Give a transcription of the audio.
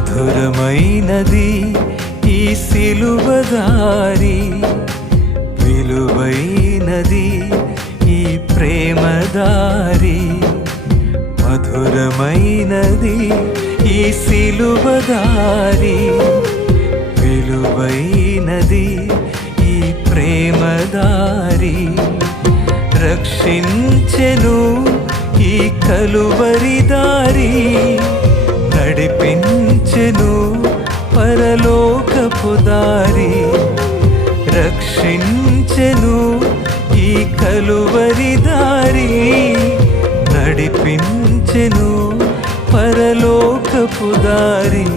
మధురమైనది ఈ సిలువదారి, విలువైనది ఈ ప్రేమదారి. మధురమైనది ఈ సిలువదారి, విలువైనది ఈ ప్రేమదారి. రక్షించెను ఈ కలువరి దారి, నడిపించెను పరలోకపు దారి. రక్షించెను ఈ కలువరి దారి, నడిపించెను పరలోకపు దారి.